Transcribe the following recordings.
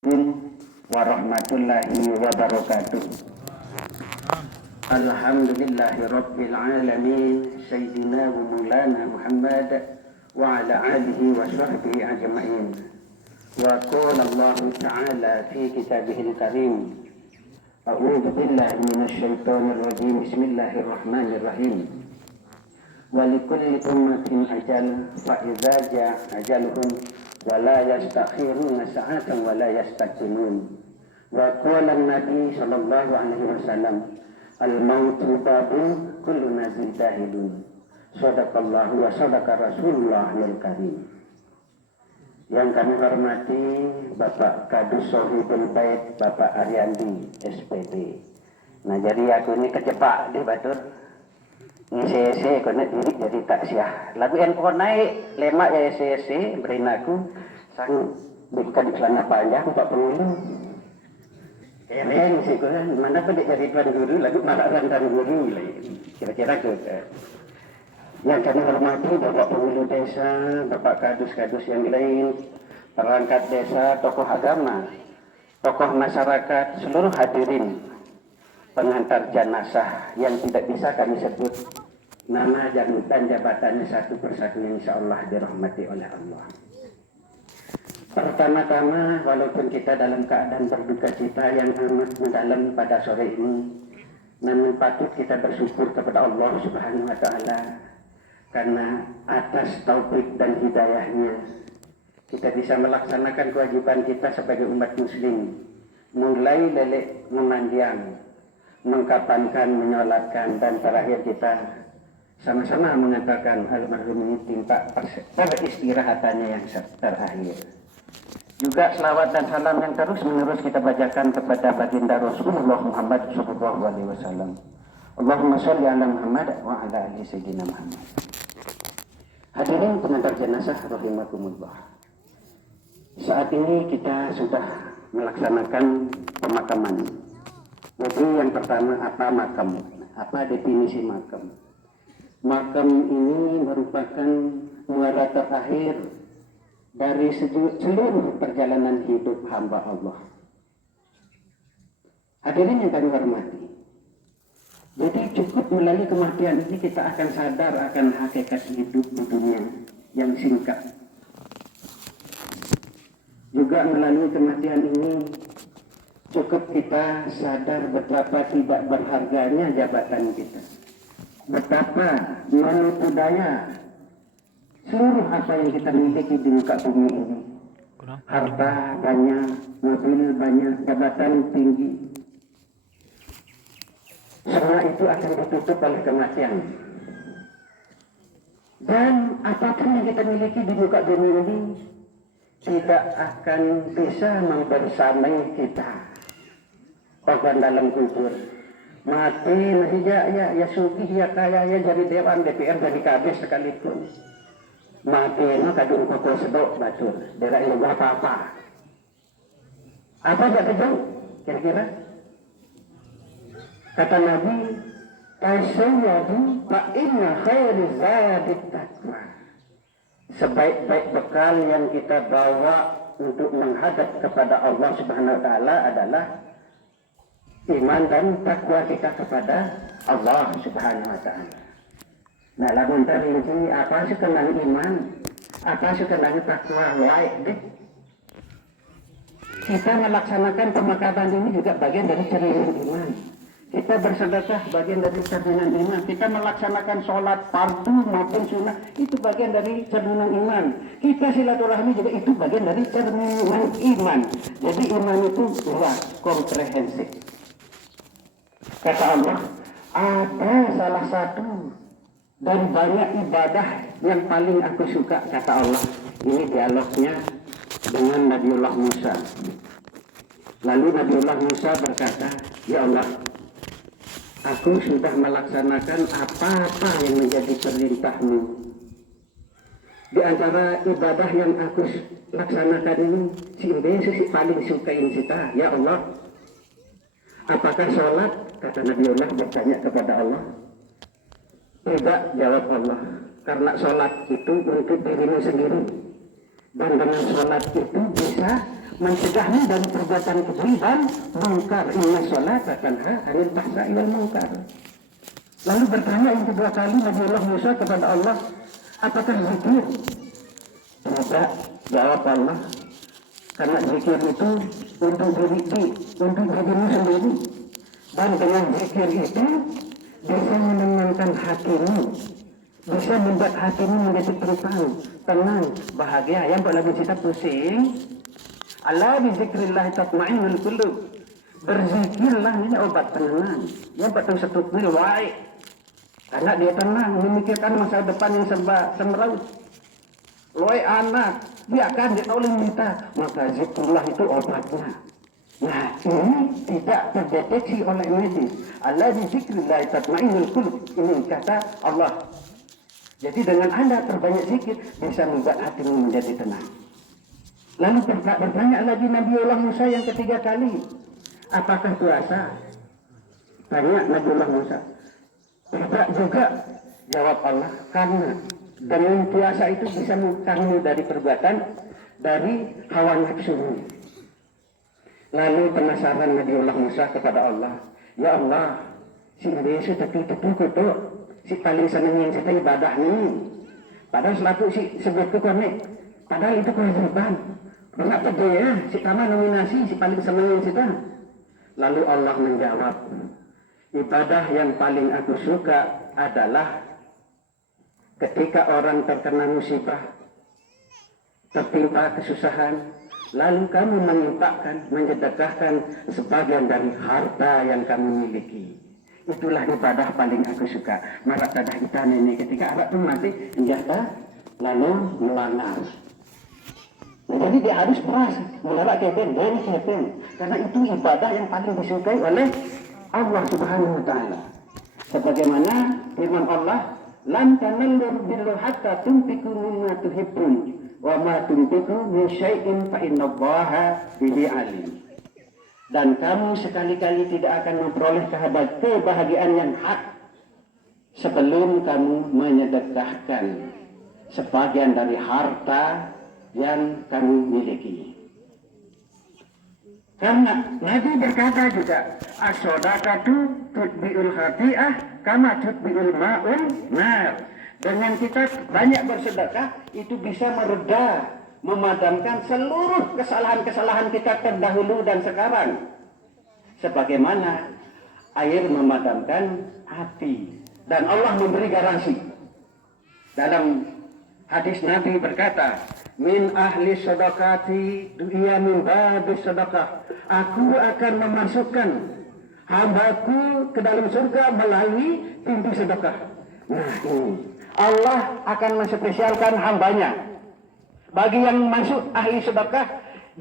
warahmatullahi wabarakatuh. Alhamdulillahi rabbil alamin, sayyidina wa maulana Muhammad wa ala alihi wa sahbihi ajma'in. Wa qala Allah ta'ala fi kitabihil karim, a'udzu billahi minasy syaithanir rajim, bismillahirrahmanirrahim. Wa likulli ummatin ajal, fa idza ja'a ajaluhum wa la yastakhiruna sa'atan wa la yastaqdimun. Wa qala an-nabi sallallahu alaihi wasallam, al-mautu babun kullu nazil dahilun. Sadaqallahu wa sadaqa Rasulullahil karim. Yang kami hormati Bapak Kadus Sohibul Bait, Bapak Aryandi SPD. Nah, jadi aku ini kecepak di batur ICC kena diri jadi taksiah. Lagu yang kau naik lemak ya ICC beri aku sang buka di celana panjang Pak Penghulu. Keren sih kau mana pun jadi tuan guru lagu marah tuan guru kira-kira tu. Yang kami hormati Bapak Penghulu Desa, Bapak Kadus-kadus yang lain, perangkat desa, tokoh agama, tokoh masyarakat, seluruh hadirin, pengantar jenazah yang tidak bisa kami sebut nama dan jabatannya satu persatu, insya Allah dirahmati oleh Allah. Pertama-tama, walaupun kita dalam keadaan berduka cita yang amat mendalam pada sore ini, namun patut kita bersyukur kepada Allah Subhanahu wa Ta'ala, karena atas taufik dan hidayahnya kita bisa melaksanakan kewajiban kita sebagai umat muslim, mulai dari memandiang, mengkapankan, menyolatkan, dan terakhir kita sama-sama mengatakan almarhum ini timpa peristirahatannya yang terakhir. Juga selawat dan salam yang terus menerus kita bacakan kepada baginda Rasulullah Muhammad SAW. Allahumma sholli ala Muhammad wa ala ali sayyidina Muhammad. Hadirin pengantar jenazah rahimakumullah. Saat ini kita sudah melaksanakan pemakaman. Jadi yang pertama, apa makam? Apa definisi makam? Makam ini merupakan muara terakhir dari seluruh perjalanan hidup hamba Allah. Hadirin yang kami hormati. Jadi cukup melalui kematian ini kita akan sadar akan hakikat hidup di dunia yang singkat. Juga melalui kematian ini cukup kita sadar betapa tidak berharganya jabatan kita. Betapa menurut budaya seluruh apa yang kita miliki di muka bumi ini. Harta banyak, mobil banyak, jabatan tinggi. Semua itu akan ditutup oleh kematian. Dan apapun yang kita miliki di muka bumi ini tidak akan bisa membersamai kita. Bahkan dalam kubur mati ya sugih ya kaya ya jadi dewan DPR jadi kabeh sekalipun mati no kadung pokok sedok batur daerah ilmu apa gak kejauh kira-kira kata Nabi tasawwadu fa inna khairi zadit taqwa. Sebaik-baik bekal yang kita bawa untuk menghadap kepada Allah Subhanahu wa Ta'ala adalah iman dan takwa kita kepada Allah Subhanahu wa Ta'ala. Nah, lamun terinci apa sih kenang iman, apa sih kenang takwa, baik deh. Kita melaksanakan pemakaman ini juga bagian dari cerminan iman. Kita bersedekah bagian dari cerminan iman. Kita melaksanakan sholat fardu maupun sunnah itu bagian dari cerminan iman. Kita silaturahmi juga itu bagian dari cerminan iman. Jadi iman itu luas, komprehensif. Kata Allah, ada salah satu dari banyak ibadah yang paling aku suka, kata Allah. Ini dialognya dengan Nabiullah Musa. Lalu Nabiullah Musa berkata, ya Allah, aku sudah melaksanakan apa-apa yang menjadi perintahmu. Di antara ibadah yang aku laksanakan ini, si paling sukain kita, ya Allah. Apakah sholat? Kata Nabiullah bertanya kepada Allah. Tidak, jawab Allah. Karena sholat itu untuk dirimu sendiri. Dan dengan sholat itu bisa mencegahmu dari perbuatan keji dan mungkar. Inna sholata tanha 'anil fahsya'i wal munkar. Lalu bertanya yang kedua kali Nabi Allah Musa kepada Allah, apakah zikir? Tidak, jawab Allah. Karena zikir itu untuk dirimu sendiri. Dan dengan zikir itu bisa menenangkan hatimu, bisa membuat hatimu menjadi tenang, bahagia. Yang buat lagu kita pusing. Ala bi zikrillah tatma'innul qulub. Berzikirlah ini obat tenang. Yang buat satu mil baik. Karena dia tenang memikirkan masa depan yang serba semeraut. Loi anak, dia akan ditolong minta. Maka zikrullah itu obatnya. Nah, ini tidak terdeteksi oleh medis. Ala bi zikrillah tatma'innul qulub. Ini kata Allah. Jadi dengan Anda terbanyak zikir bisa membuat hatimu menjadi tenang. Lalu bertanya lagi Nabi Allah Musa yang ketiga kali, apakah puasa? Tanya Nabi Allah Musa. Tidak juga, jawab Allah, karena dengan puasa itu bisa mengkamu dari perbuatan dari hawa nafsu. Lalu penasaran Nabi Allah Musa kepada Allah, ya Allah, si Yesus tetu-tetu kutuk, si paling senang yang kita ibadah nih. Padahal selalu si sebut konek, padahal itu kewajiban. Kenapa dia si kama nominasi si paling senang yang kita? Lalu Allah menjawab, ibadah yang paling aku suka adalah ketika orang terkena musibah, tertimpa kesusahan, lalu kamu menginfakkan, menyedekahkan sebagian dari harta yang kamu miliki. Itulah ibadah paling aku suka. Marak tadah kita ini ketika anak itu mati, senjata, lalu melanggar. Nah, jadi dia harus keras, melarak keben, karena itu ibadah yang paling disukai oleh Allah Subhanahu wa Ta'ala. Sebagaimana firman Allah, lan tanallu birra hatta tunfiqu mimma tuhibbun wa ma tunfiqu min syai'in fa innallaha bihi alim. Dan kamu sekali-kali tidak akan memperoleh kebahagiaan yang hak sebelum kamu menyedekahkan sebagian dari harta yang kamu miliki. Karena Nabi berkata juga, as-shadaqatu tutbi'ul khati'ah kama tutbi'ul ma'un nar. Dengan kita banyak bersedekah, itu bisa mereda, memadamkan seluruh kesalahan-kesalahan kita terdahulu dan sekarang. Sebagaimana air memadamkan api. Dan Allah memberi garansi. Dalam hadis Nabi berkata, min ahli sedekati dunia min babis sedekah. Aku akan memasukkan hambaku ke dalam surga melalui pintu sedekah. Nah ini, Allah akan menspesialkan hambanya. Bagi yang masuk ahli sedekah,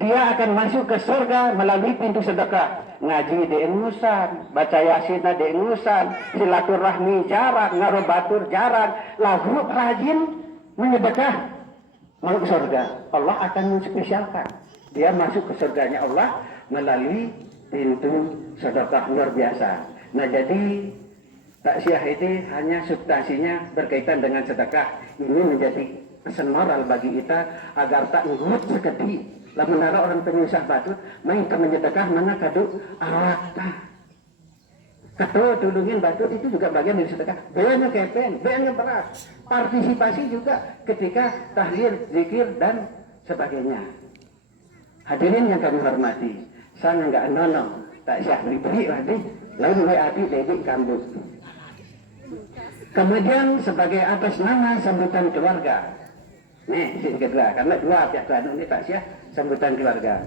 dia akan masuk ke surga melalui pintu sedekah. Ngaji di engusan, baca yasin di engusan, silaturahmi jarang, ngarobatur jarang, lagu rajin menyedekah, masuk surga. Allah akan menspesialkan. Dia masuk ke surganya Allah melalui pintu sedekah luar biasa. Nah jadi taksiah itu hanya substansinya berkaitan dengan sedekah. Ini menjadi pesan moral bagi kita agar tak ngurut seketi. Lah menara orang penyusah batu, main ke menyedekah mana kado awak tah. Kado tulungin batu itu juga bagian dari sedekah. Beanya kepen, beanya beras. Partisipasi juga ketika tahlil, zikir dan sebagainya. Hadirin yang kami hormati, saya enggak nono, tak siap beri-beri lagi. Lalu mulai api dedik kambut. Kemudian sebagai atas nama sambutan keluarga. Nih, sini kedua, karena dua pihak tuan ini tak siap sambutan keluarga.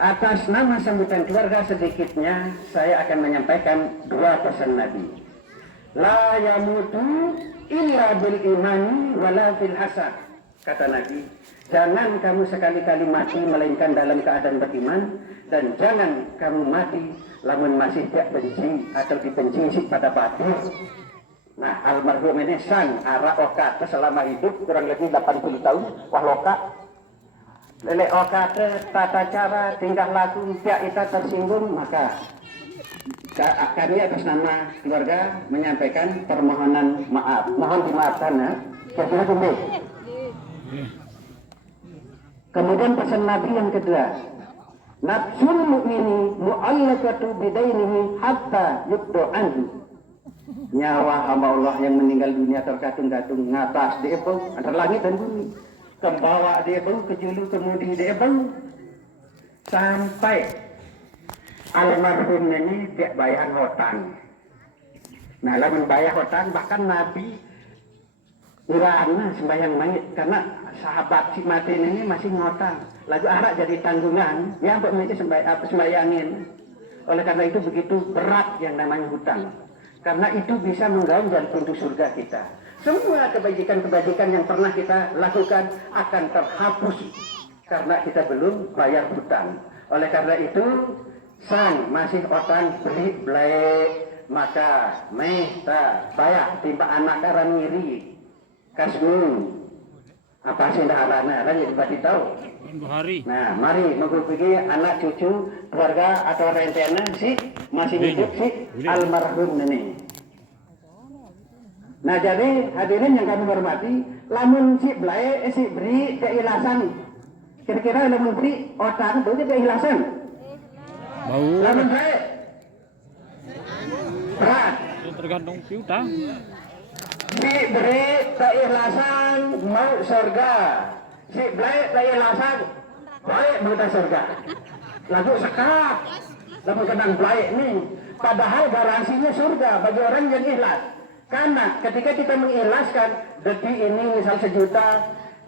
Atas nama sambutan keluarga sedikitnya saya akan menyampaikan dua pesan Nabi. La yamutu illa bil imani wala fil hasad. Kata Nabi, jangan kamu sekali-kali mati melainkan dalam keadaan beriman, dan jangan kamu mati lamun masih tidak benci atau dibenci pada batin. Nah, almarhum ini sang arah okat selama hidup kurang lebih 80 tahun, wah lokat. Lele okat tata cara tingkah laku tidak kita tersinggung, maka kami atas nama keluarga menyampaikan permohonan maaf. Mohon dimaafkan ya. Kemudian pesan Nabi yang kedua, nafsul mu'mini mu'allaqatu bidainihi hatta yubdu anhu. Nyawa hamba Allah yang meninggal dunia tergantung-gantung ngatas di ebong antara langit dan bumi. Kembawa di ebong, kejulu kemudi di ebong. Sampai almarhum ini dia bayar hutang. Nah, lamun bayar hutang bahkan Nabi urana sembahyang mayit karena sahabat si mati ini masih ngotang. Lagu arak jadi tanggungan, ya untuk mereka sembayangin. Oleh karena itu begitu berat yang namanya hutang. Karena itu bisa menggaung dari pintu surga kita. Semua kebajikan-kebajikan yang pernah kita lakukan akan terhapus karena kita belum bayar hutang. Oleh karena itu, sang masih otang beli belai maka mehta bayar timba anak karan ngiri kasmu apa sih ndaharana kan jadi bati tahu. Nah, mari menghubungi anak cucu keluarga atau rentena si masih hidup si almarhum ini. Nah, jadi hadirin yang kami hormati, lamun si belai si beri keilasan. Kira-kira lamun beri otak itu keilasan. Lamun belai berat. Tergantung piutang. Si beri keikhlasan mau surga. Si belai keikhlasan baik mau surga. Lagu sekap. Lalu kadang baik nih. Padahal garansinya surga bagi orang yang ikhlas. Karena ketika kita mengikhlaskan detik ini misal 1 juta,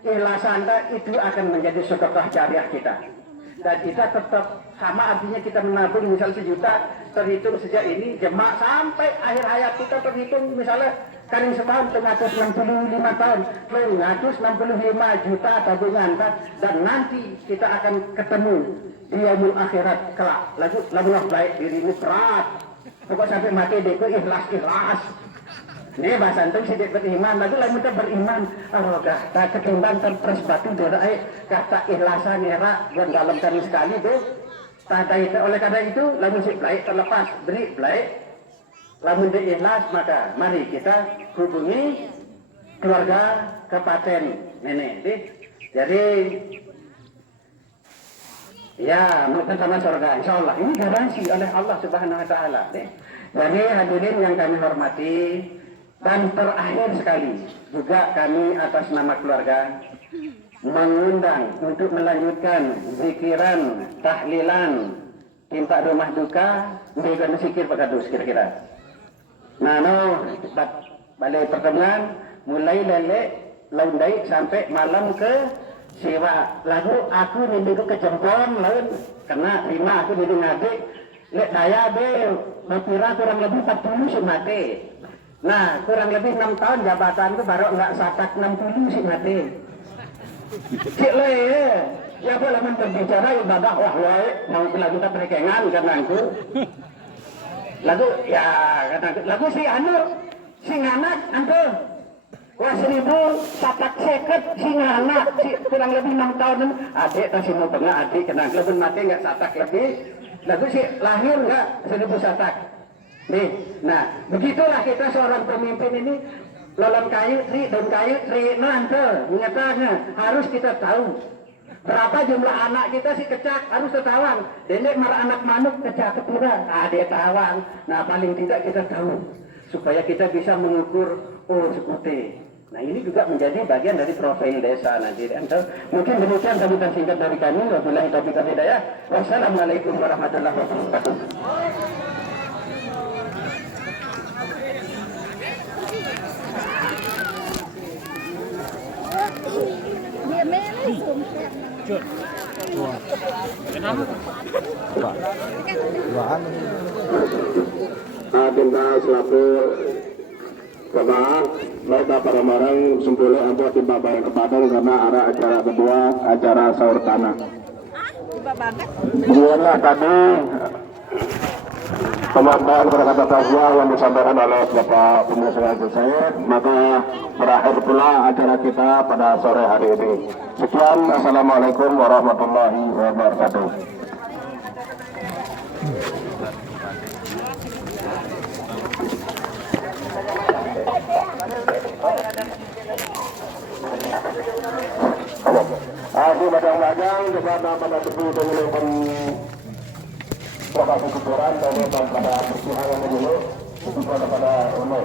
ikhlasan itu akan menjadi sedekah jariah kita. Dan kita tetap sama artinya kita menabung misal 1 juta terhitung sejak ini jemaah sampai akhir hayat kita terhitung misalnya karing setahun 365 tahun 365 juta tabungan dan nanti kita akan ketemu di yaumul akhirat kelak lagu baik dirimu berat pokok sampai mati deku ikhlas ini bahasa antum sidik beriman lagu lalu kita beriman arogah tak ketimbang terpres batu dorai kata ikhlasan era dan dalam kali sekali deh tanda itu oleh karena itu lalu si baik terlepas beri baik lalu dia ikhlas maka mari kita hubungi keluarga kepaten nenek deh. Jadi ya mungkin sama surga insyaallah ini garansi oleh Allah Subhanahu wa taala deh. Jadi hadirin yang kami hormati dan terakhir sekali juga kami atas nama keluarga mengundang untuk melanjutkan zikiran tahlilan tinta rumah duka dengan zikir pakadus kira-kira. Nah, balik pertemuan mulai lele laundai sampai malam ke sewa lagu aku nindu ke jempon laun karena lima aku nindu ngadik lek daya be berkira kurang lebih 40 si mati. Nah, kurang lebih 6 tahun jabatanku baru enggak satak 60 si mati. Cik le ya apa lamun berbicara ibadah wah wae mau kita perkengan karena aku lagu ya kata lagu si anu si nganak angke wah 1000 satak seket si nganak si kurang lebih 6 tahun adik tak si mau tengah adik kena lebih mati enggak satak lebih lagu si lahir enggak 1000 satak nih. Nah begitulah kita seorang pemimpin ini dalam kayu tri nanti mengatakan harus kita tahu berapa jumlah anak kita si kecak harus ketawang denek marah anak manuk kecak kepura dia tawang. Nah paling tidak kita tahu supaya kita bisa mengukur seperti. Nah ini juga menjadi bagian dari profil desa nanti. Mungkin demikian sambutan singkat dari kami. Wabillahi taufiq wal hidayah. Wassalamualaikum warahmatullahi wabarakatuh. Tinta selaku jemaah baik para orang sempurna ampuh timba bareng kepadang karena arah acara kedua acara sahur tanah. Kemudianlah tadi penambahan kata-kata tazkiyah yang disampaikan oleh Bapak Pemirsa saya, maka berakhir pula acara kita pada sore hari ini. Sekian, assalamualaikum warahmatullahi wabarakatuh. Di badang-badang kepada tepi dengan lokasi kuburan dan pada persihangan dulu itu pada umur.